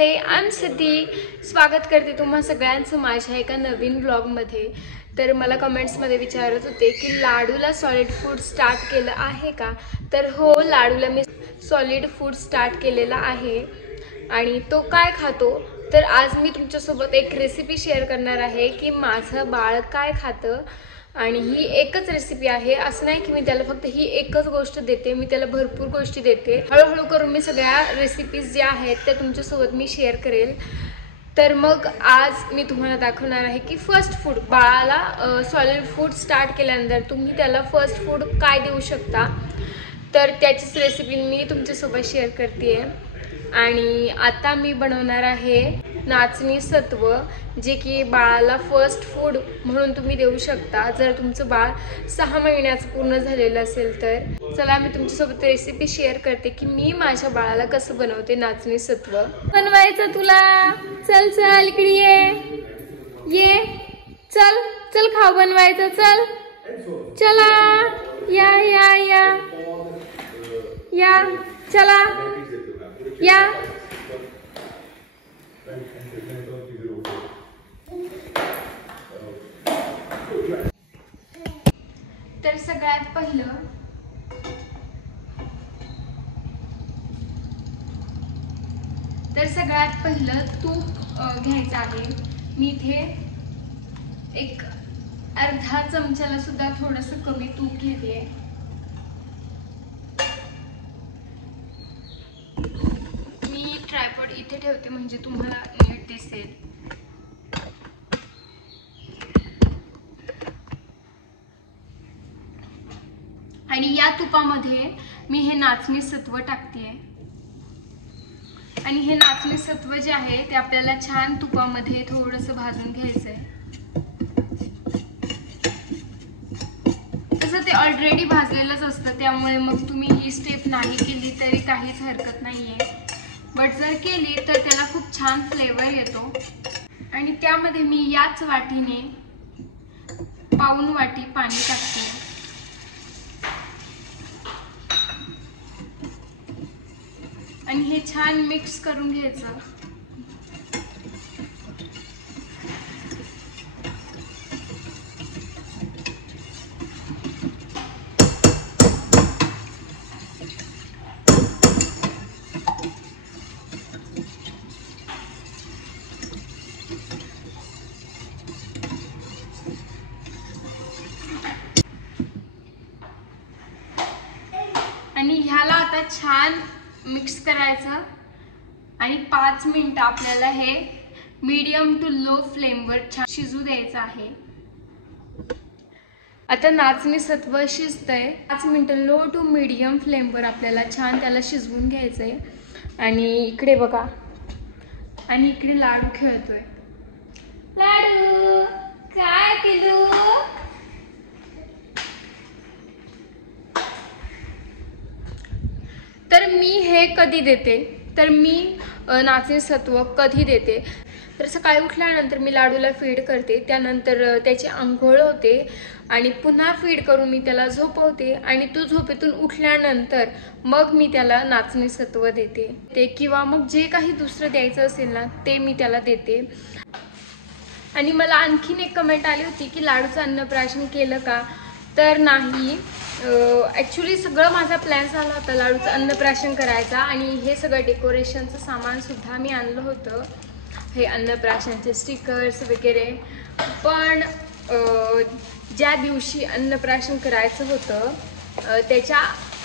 Namaste, I am सिद्धी. स्वागत करते तुम्हा सगळ्यांचं माझ्या एका नवीन ब्लॉगमध्ये. तर मला कमेंट्समध्ये विचारत होते की लाडूला सॉलिड फूड स्टार्ट केलं आहे का? तर हो, लाडूला मी सॉलिड फूड स्टार्ट केलेला आहे. आणि तो काय खातो? तर आज मी तुमच्यासोबत एक रेसिपी शेअर करणार आहे की माझं बाळ काय खातं. आणि ही एकच रेसिपी आहे, असं नाही की मी त्याला फक्त ही एकच गोष्ट देते, मी त्याला भरपूर गोष्टी देते. हळूहळू करून मी सगळ्या रेसिपीज ज्या आहेत त्या तुमच्यासोबत मी शेअर करेल. तर मग आज मी तुम्हाला दाखवणार आहे की फर्स्ट फूड, बाळाला सॉलिड फूड स्टार्ट केल्यानंतर तुम्ही त्याला फर्स्ट फूड काय देऊ शकता. तर त्याचीच रेसिपी मी तुमच्यासोबत शेअर करते आहे. आणि आता मी बनवणार आहे नाचणी सत्व, जे की बाळाला फर्स्ट फूड म्हणून तुम्ही देऊ शकता जर तुमचं बाळ 6 महिन्याचं पूर्ण झालेलं असेल. तर चला मी तुमच्यासोबत रेसिपी शेअर करते की मी माझ्या बाळाला कसं बनवते नाचणी सत्व. बनवायचं तुला? चल चल इकडे ये चल चल, खाऊ बनवायचं. चल चला, या या या या, चला या. तर सगळ्यात पहिलं तूप घ्यायचं आहे. मी इथे एक अर्धा चमच्याला सुद्धा थोडंसं कमी तूप घेते. मी ट्रायपॉड इथे ठेवते म्हणजे तुम्हाला नीट दिसेल. आणि या तुपामध्ये मी हे नाचणी सत्व टाकते. आणि हे नाचणी सत्व जे आहे ते आपल्याला छान तुपामध्ये थोडंसं भाजून घ्यायचंय. तसं ते ऑलरेडी भाजलेलंच असतं, त्यामुळे मग तुम्ही ही स्टेप नाही केली तरी काहीच हरकत नाहीये. बट जर केली तर त्याला खूप छान फ्लेवर येतो. आणि त्यामध्ये मी याच वाटीने पाऊण वाटी पाणी टाकते. आणि हे छान मिक्स करून घ्यायचं. आणि ह्याला आता छान मिक्स करायचं. आणि 5 मिनिटं आपल्याला हे मीडियम टू लो फ्लेमवर छान शिजू द्यायचं आहे. आता नाचणी सत्व शिजतंय. 5 मिनिटं लो टू मीडियम फ्लेमवर आपल्याला छान त्याला शिजवून घ्यायचंय. आणि इकडे बघा, आणि इकडे लाडू खेळतोय. लाडू काय पिलू? तर मी हे कधी देते, तर मी नाचणी सत्व कधी देते तर सकाळी उठल्यानंतर मी लाडूला फीड करते. त्यानंतर त्याची आंघोळ होते आणि पुन्हा फीड करून मी त्याला झोपवते. आणि तो झोपेतून उठल्यानंतर मग मी त्याला नाचणी सत्व देते ते, किंवा मग जे काही दुसरं द्यायचं असेल ना ते मी त्याला देते. आणि मला आणखीन एक कमेंट आली होती की लाडूचं अन्नप्राशन केलं का? तर नाही, ॲक्च्युली सगळं माझा प्लॅन झाला होता लाडूचं अन्नप्राशन करायचा. आणि हे सगळं डेकोरेशनचं सामानसुद्धा मी आणलं होतं, हे अन्नप्राशनचे स्टिकर्स वगैरे. पण ज्या दिवशी अन्नप्राशन करायचं होतं त्याच्या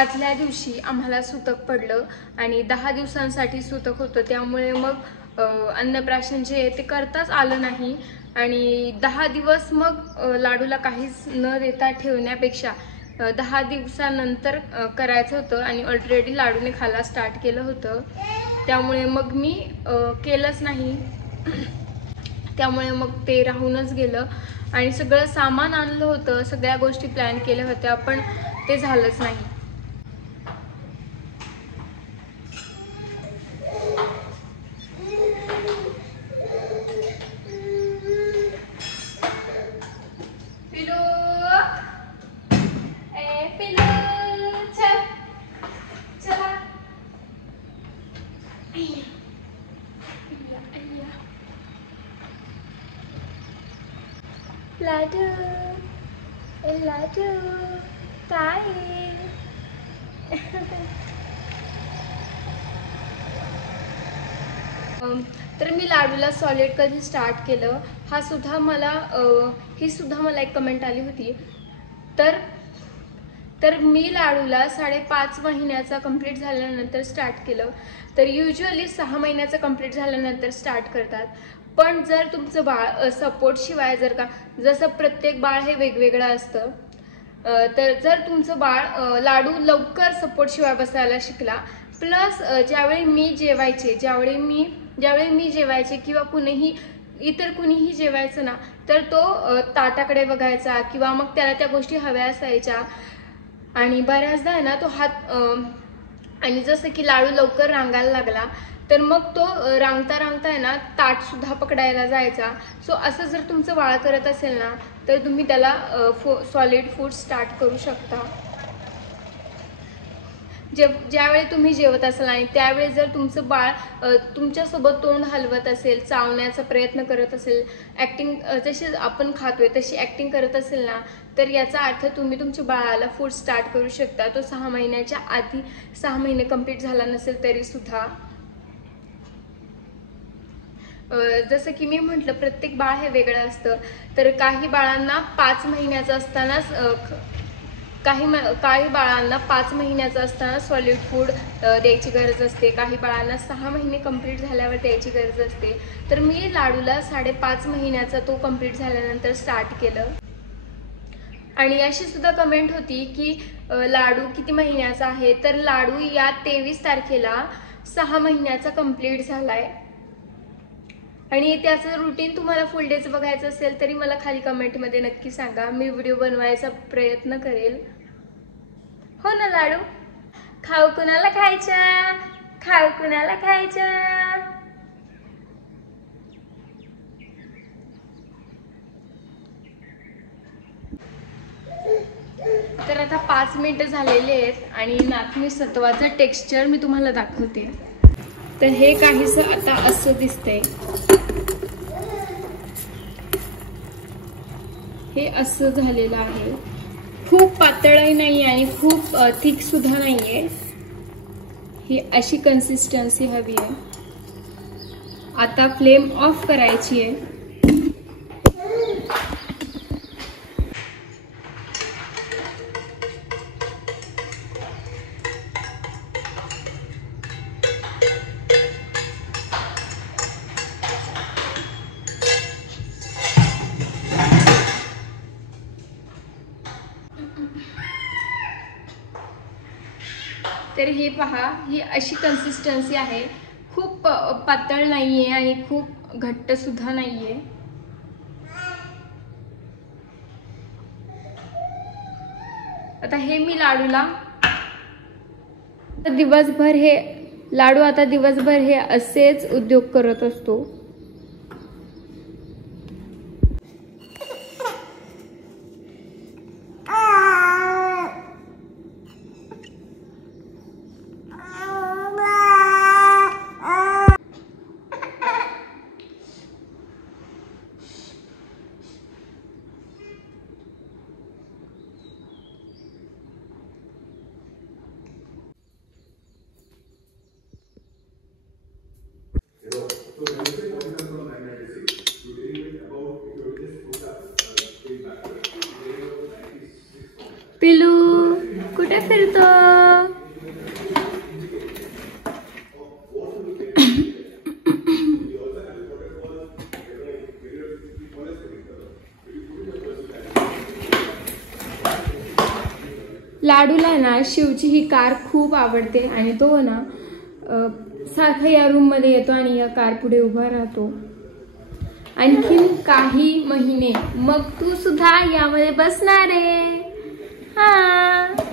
आदल्या दिवशी आम्हाला सुतक पडलं. आणि 10 दिवसांसाठी सुतक होतं, त्यामुळे मग अन्नप्राशन जे आहे ते करताच आलं नाही. आणि 10 दिवस मग लाडूला काहीच न देता ठेवण्यापेक्षा 10 दिवसानंतर करायचं होतं. आणि ऑलरेडी लाडूने खायला स्टार्ट केलं होतं, त्यामुळे मग मी केलंच नाही. त्यामुळे मग ते राहूनच गेलं. आणि सगळं सामान आणलं होतं, सगळ्या गोष्टी प्लॅन केल्या होत्या, पण ते झालंच नाही. लाडू लाडू काय तर मी लाडूला सॉलिड कधी स्टार्ट केलं ही सुद्धा मला एक कमेंट आली होती. तर मी लाडूला 5.5 महिन्याचा कंप्लीट झाल्यानंतर स्टार्ट केलं. तर युजुअली 6 महिन्याचा कंप्लीट झाल्यानंतर स्टार्ट करतात. पण जर तुमचं बाळ सपोर्ट शिवाय जर का, जसं प्रत्येक बाळ हे वेगवेगळं असतं, तर जर तुमचं बाळ लाडू लवकर सपोर्ट शिवाय बसायला शिकला, प्लस ज्यावेळी मी जेवायचे किंवा इतर कुणीही जेवायचं ना, तर तो ताटाकडे बघायचा किंवा मग त्याला त्या गोष्टी हव्या असायच्या. आणि बऱ्याचदा आहे ना तो हात आणि जसं की लाडू लवकर रांगायला लागला तर मग तो रांगता आहे ना ताट सुद्धा पकडायला जायचा. सो असं जर तुमचं बाळ करत असेल ना, तर तुम्ही त्याला सॉलिड फूड स्टार्ट करू शकता. ज्यावेळी तुम्ही जेवत असाल आणि त्यावेळी जर तुमचं बाळ तुमच्यासोबत तोंड हलवत असेल, चावण्याचा प्रयत्न करत असेल, ॲक्टिंग जशी आपण खातोय तशी ॲक्टिंग करत असेल ना, तर याचा अर्थ तुम्ही तुमच्या बाळाला फूड स्टार्ट करू शकता. तो 6 महिन्याच्या आधी 6 महिने कंप्लीट झाला नसेल तरी सुद्धा. जसं की मी म्हटलं, प्रत्येक बाळ हे वेगळं असतं. तर काही बाळांना 5 महिन्याचं असतानाच काही बाळांना 5 महिन्याचं असताना सॉलिड फूड द्यायची गरज असते, काही बाळांना 6 महिने कंप्लीट झाल्यावर द्यायची गरज असते. तर मी लाडूला 5.5 महिन्याचा तो कंप्लीट झाल्यानंतर स्टार्ट केलं. आणि अशी सुद्धा कमेंट होती की लाडू किती महिन्याचा आहे, तर लाडू या 23 तारखेला 6 महिन्याचा कंप्लीट झालाय. आणि त्याचं रुटीन तुम्हाला फुल डेच बघायचं असेल तरी मला खाली कमेंटमध्ये नक्की सांगा, मी व्हिडिओ बनवायचा प्रयत्न करेल. हो ना लाडू? खाऊ कुणाला खायच्या, खाऊ कुणाला खायच्या. तर आता 5 मिनिटं झालेले आहेत आणि नाचणी सत्वाचं टेक्स्चर मी तुम्हाला दाखवते. तर हे काहीसं आता असं दिसतंय, हे असं झालेलं आहे. खूप पातळही नाही आणि खूप थिक सुद्धा नाहीये. ही अशी कन्सिस्टन्सी हवी आहे. आता फ्लेम ऑफ करायची आहे. तर हे पहा, ही अशी कन्सिस्टन्सी आहे. खूप पातळ नाहीये आणि खूप घट्ट सुद्धा नाहीये. आता हे मी लाडूला दिवसभर हे असेच उद्योग करत असतो. पिलू कुठे फिरतो? लाडूला ना शिवची ही कार खूप आवडते आणि तो ना सारखा या रूम मध्ये येतो आणि या कार पुढे उभा राहतो. आणखीन काही महिने मग तू सुद्धा यामध्ये बसणार आहे. हा.